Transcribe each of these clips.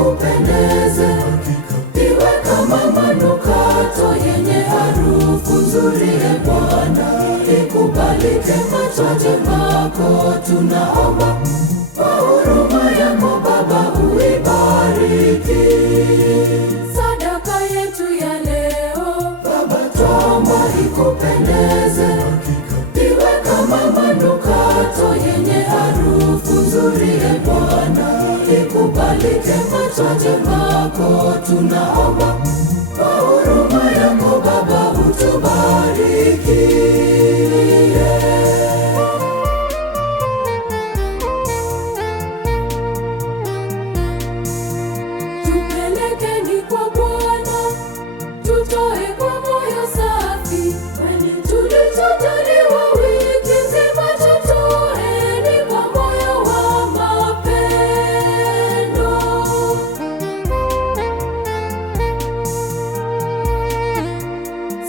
ikupendeze, iwe kama manukato yenye harufu nzuri. E Bwana, ikubalike machoni pako, tunaomba kwa huruma yako Baba, uibariki sadaka yetu ya leo. Baba, tuomba ikupendeze, iwe kama manukato yenye harufu nzuri. E Bwana, ikubalike machoni pako, tunaomba kwa huruma yako Baba, utubariki. Tupelekeni kwa Bwana, tutoe kwa moyo safi, kwani tulichojaliwa wiki nzima, tutoeni kwa moyo wa mapendo.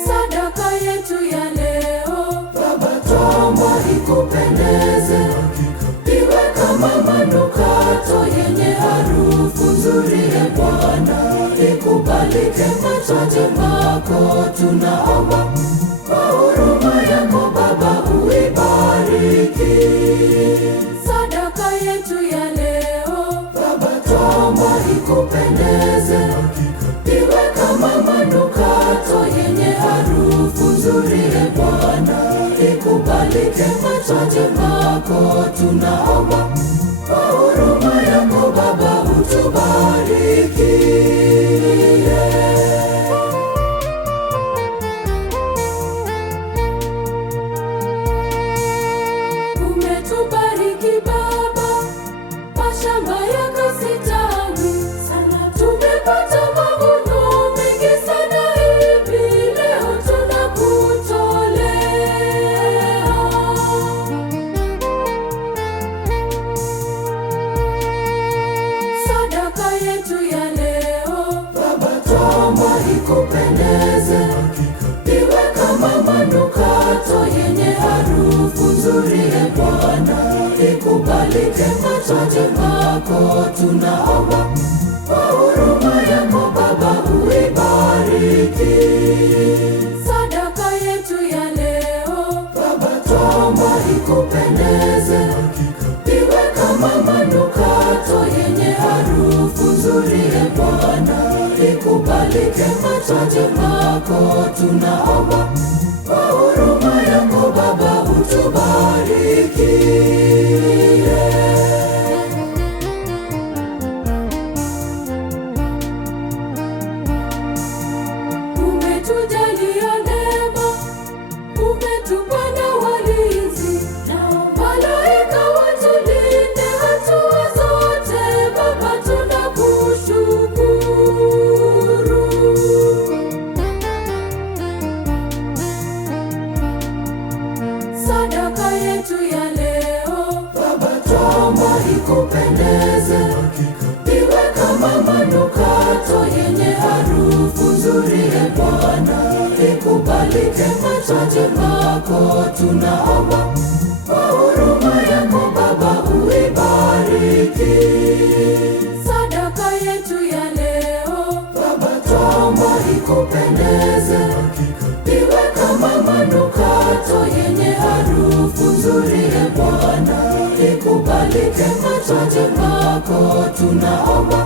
Sadaka yetu ya leo, Baba, tuomba ikupendeze, iwe kama manukato yenye harufu nzuri. E Bwana, ikubalike machoni pako, tunaomba kwa huruma yako Baba, uibariki sadaka yetu ya leo. Baba, tuomba ikupendeze, iwe kama manukato yenye harufu nzuri. E Bwana, ikubalike machoni pako, tunaomba kwa huruma yako Baba, utubariki. Umetubariki Baba, mashamba yakasitawi sana, tumepata mavuno mengi sana. Hivi leo tunakutolea sadaka yetu ya leo. Baba, tuomba ikupendeze, iwe kama manukato yenye harufu nzuri. E Bwana, ikubalike machoni pako, tunaomba kwa huruma yako Baba, uibariki sadaka yetu ya leo. Baba, tuomba ikupendeze, iwe kama manukato yenye harufu nzuri. E Bwana, ikubalike machoni pako, tunaomba kwa huruma yako Baba, utubariki. Umetujalia neema, umetupa na walinzi, nao malaika watulinde hatua zote. Baba, tunakushukuru. Sadaka yetu ya leo, Baba, tuomba ikupendeze, iwe kama manukato yenye harufu nzuri. E Bwana, ikubalike machoni pako, tunaomba kwa huruma yako Baba, uibariki sadaka yetu ya leo. Baba, tuomba ikupendeze, iwe kama manukato yenye harufu nzuri. E Bwana, ikubalike machoni pako, tunaomba